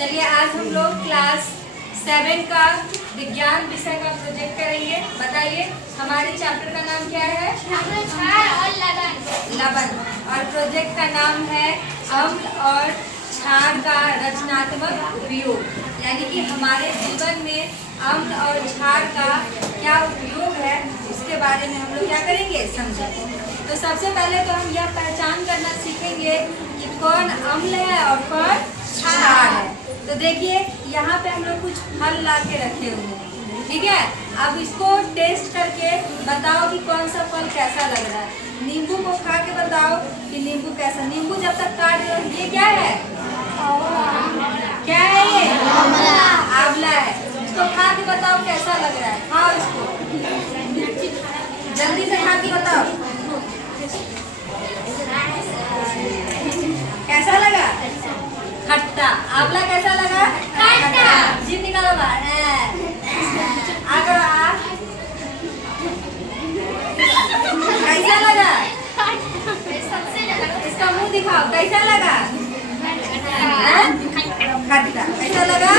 चलिए आज हम लोग क्लास 7 का विज्ञान विषय का प्रोजेक्ट करेंगे। बताइए हमारे चैप्टर का नाम क्या है? लवण। और प्रोजेक्ट का नाम है अम्ल और क्षार का रचनात्मक उपयोग। यानी कि हमारे जीवन में अम्ल और क्षार का क्या उपयोग है उसके बारे में हम लोग क्या करेंगे, समझेंगे। तो सबसे पहले तो हम यह पहचान करना सीखेंगे कि कौन अम्ल है और कौन क्षार है। तो देखिए यहाँ पे हम लोग कुछ फल ला के रखे हुए हैं, ठीक है। अब इसको टेस्ट करके बताओ कि कौन सा फल कैसा लग रहा है। नींबू को खा के बताओ कि नींबू कैसा। नींबू जब तक काट दो, ये क्या है? क्या है ये? आंवला है। इसको खा के बताओ कैसा लग रहा है। खाओ इसको, जल्दी से खा के बताओ कैसा लगा। खट्टा। आंवला कैसा लगा? खट्टा। जीभ निकालो बाहर। कैसा लगा? इसका मुंह दिखाओ, कैसा लगा? खट्टा। कैसा लगा?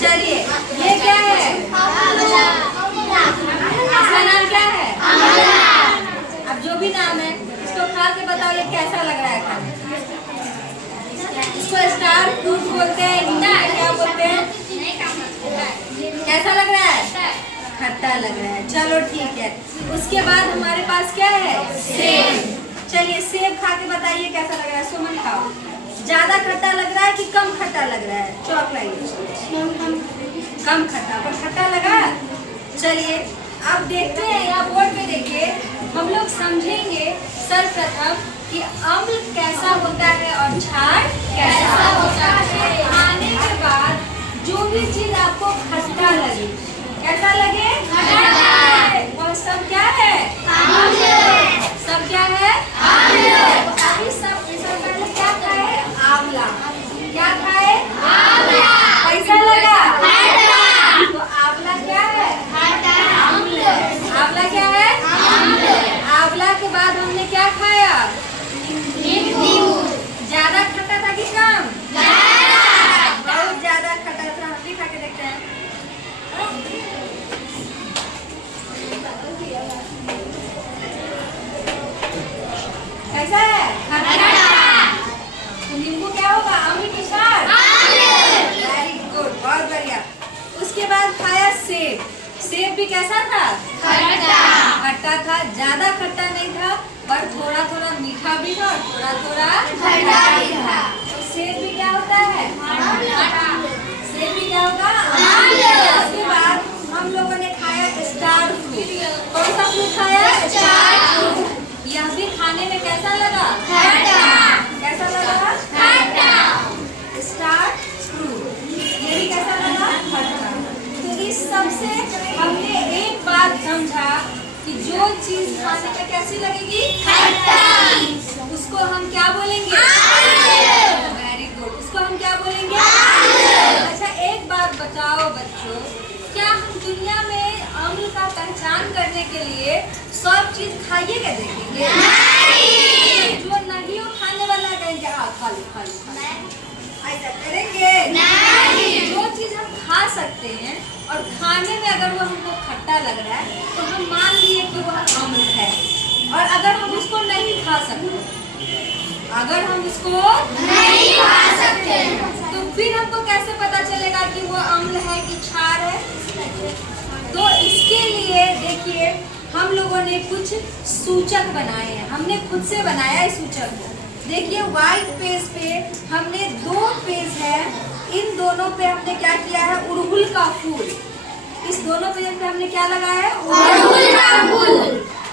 चलिए ये क्या है? इसका नाम क्या है? अब जो भी नाम है इसको खा के बताओ ये कैसा लग रहा है खाने। इसको स्टार फ्रूट बोलते हैं, हिंदी में क्या बोलते हैं? कैसा लग रहा है? खट्टा लग रहा है। चलो ठीक है। उसके बाद हमारे पास क्या है? सेब। चलिए सेब खा के बताइए कैसा लग रहा है। सुमन खाओ। ज्यादा खट्टा लग रहा है कि कम खट्टा लग रहा है? चॉकलेट कम खट्टा, पर खट्टा लगा। चलिए अब देखते हैं, यहाँ बोर्ड पे देखिए, हम लोग समझेंगे सर्वप्रथम कि अम्ल कैसा होता है और क्षार कैसा होता है। खाने के बाद जो भी चीज आपको खट्टा लगे, कैसा लगे? वो सब क्या है? सब क्या है? अभी सब पहले क्या खाए? आंवला। क्या खाए? कैसा लगा? तो आंवला क्या है? आंवला क्या है? आंवला के बाद हमने क्या खाया? ज्यादा खट्टा था कि कम? बहुत ज्यादा खट्टा था। हम भी खा के देखते हैं। कैसा है? तो नींबू क्या होगा? अम्ल की क्षार? वेरी गुड, बहुत बढ़िया। उसके बाद खाया सेब। सेब भी कैसा था? खट्टा था। ज्यादा खट्टा नहीं था, पर थोड़ा थोड़ा मीठा भी था और थोड़ा थोड़ा खट्टा भी था। सेब भी क्या होता है? सेब भी क्या होगा? उसके बाद हम लोगों ने खाया स्टार फ्रूट। कौन सा फ्रूट खाया? Star fruit. यह भी खाने में कैसा लगा? कैसा लगा? Star fruit. ये भी कैसा लगा? खट्टा। तो इस सबसे हमने एक बात समझा कि जो चीज खाने में कैसी लगेगी? खट्टा। उसको हम क्या बोलेंगे? Very good. उसको हम क्या बोलेंगे? अच्छा एक बात बताओ बच्चों, क्या हम दुनिया में अम्ल का पहचान करने के लिए सब चीज खाइए क्या देखेंगे? जो नहीं हो खाने वाला कहेंगे खा लो। ऐसा करेंगे नहीं। जो चीज हम खा सकते हैं और खाने में अगर वो हमको खट्टा लग रहा है तो हम मान लिए कि वह अम्ल है। और अगर हम उसको नहीं खा सकते, तो फिर हमको कैसे पता चलेगा कि वो अम्ल है कि क्षार है? तो इसके लिए देखिए हम लोगों ने कुछ सूचक बनाए हैं। हमने खुद से बनाया है सूचक को। देखिए व्हाइट पेज पे हमने 2 पेज है, इन दोनों पे हमने क्या किया है? अड़हुल का फूल। इस दोनों पेज पे हमने क्या लगाया है? अड़हुल का फूल।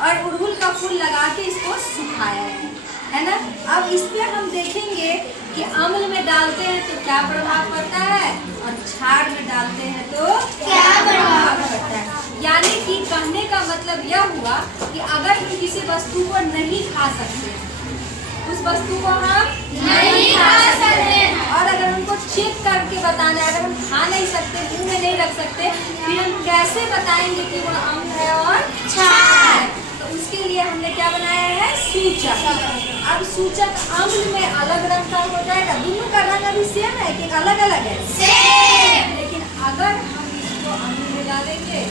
और अड़हुल का फूल लगा के इसको सुखाया है ना। अब इस पे हम देखेंगे कि अम्ल में डालते हैं तो क्या प्रभाव पड़ता है और क्षार में डालते हैं तो क्या प्रभाव पड़ता है। यानी कि कहने का मतलब यह हुआ कि अगर हम किसी वस्तु को नहीं खा सकते, उस वस्तु को हम नहीं खा सकते, और अगर हमको चेक करके बताना है, अगर हम खा नहीं सकते, मुंह में नहीं रख सकते, फिर हम कैसे बताएंगे कि वह अम्ल है और क्षार? तो उसके लिए हमने क्या बनाया है? सूचक। अब सूचक अम्ल में अलग रंग का हो जाएगा। दोनों का रंग अभी सेम है कि अलग अलग है? सेम। लेकिन अगर हम इसको अम्ल में डालेंगे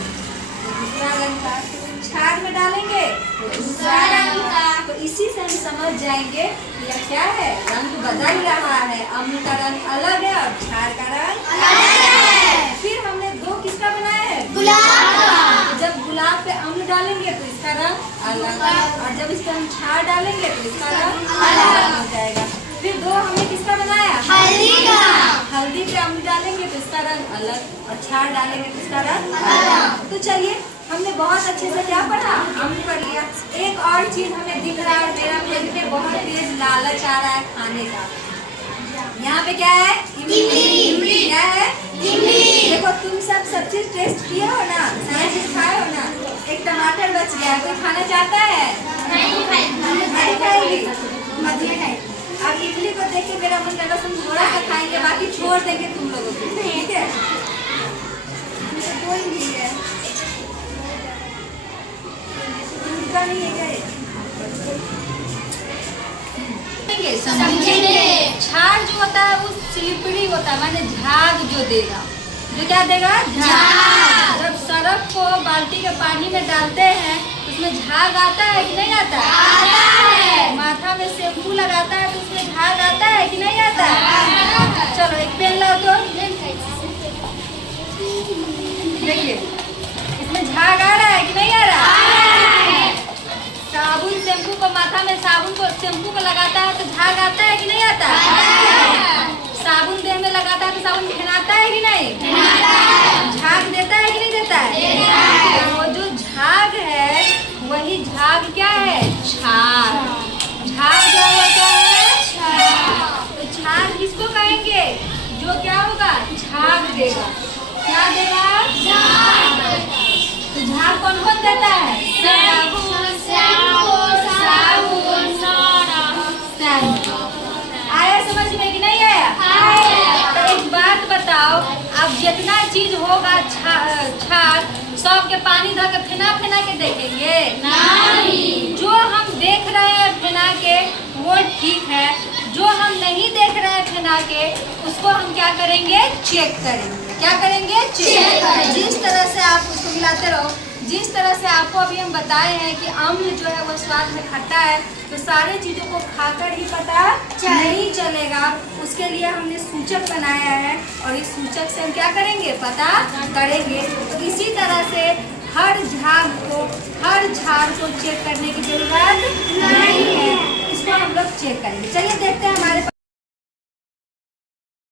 तो दूसरा रंग का, क्षार में डालेंगे तो दूसरा रंग का। तो इसी से हम समझ जाएंगे यह क्या है, रंग बदल रहा है। अम्ल का रंग अलग है और क्षार का रंग अलग है। फिर हमने दो किसका बनाया है? गुलाब का। जब गुलाब पे अम्ल डालेंगे तो इसका रंग अलग, और जब इस पे हम क्षार डालेंगे तो इसका रंग अलग हो जाएगा। फिर दो हमने किसका बनाया? हल्दी का। हल्दी पे अम्ल डालेंगे तो इसका रंग अलग, और क्षार डालेंगे तो इसका रंग अलग। तो चलिए, हमने बहुत अच्छे से क्या पढ़ा? अम्ल पढ़ लिया। एक और चीज हमें दिख रहा है, मेरा पेट में बहुत तेज लालच आ रहा है खाने का। यहाँ पे क्या है? इमली। क्या है? इमली। देखो, तुम सब चीज टेस्ट किए हो ना, सारी चीज खाए हो ना। एक टमाटर बच गया, कोई खाना चाहता है? नहीं खाएगी। अब इमली को देख के मेरा मन कर रहा है तुम थोड़ा सा खाएंगे, बाकी छोड़ देंगे तुम लोगों को, ठीक है? कोई नहीं है, नहीं है। समझेंगे। क्षार जो होता है वो स्लिपरी होता है, माने झाग जो देगा। जो क्या देगा? झाग। जब सरफ को बाल्टी के पानी में डालते हैं उसमें झाग आता है कि नहीं आता? आता है। माथा में शैम्पू लगाता है तो उसमें झाग आता है कि नहीं आता? चलो एक पेन लाओ तो देखिए, इसमें झाग आ रहा है कि नहीं आ रहा? साबुन शैम्पू को माथा में शैम्पू को लगाता है तो झाग आता है कि नहीं आता? साबुन देह में लगाता है तो साबुन पहनाता है कि नहीं? झाग देता है कि नहीं देता है? वो जो झाग है वही झाग क्या है? क्षार। झाग क्या होता है? तो क्षार किसको कहेंगे? जो क्या होगा? झाग देगा। क्या देगा? झाग। तो झाग कौन कौन देता है? आया समझ में कि नहीं आया? तो एक बात बताओ, अब जितना चीज होगा क्षार सब के पानी धो के फेना के देखेंगे? नहीं। जो हम देख रहे हैं फेना के वो ठीक है, जो हम नहीं देख रहे हैं फेना के उसको हम क्या करेंगे? चेक करेंगे। क्या करेंगे? चेक करेंगे। जिस तरह से आप उसको मिलाते रहो, जिस तरह से आपको अभी हम बताए हैं कि अम्ल जो है वो स्वाद में खट्टा है, तो सारे चीज़ों को खाकर ही पता नहीं चलेगा। उसके लिए हमने सूचक बनाया है और इस सूचक से हम क्या करेंगे? पता करेंगे। तो इसी तरह से हर झाग को, हर क्षार को चेक करने की जरूरत नहीं है, इसको हम लोग चेक करेंगे। चलिए देखते हैं हमारे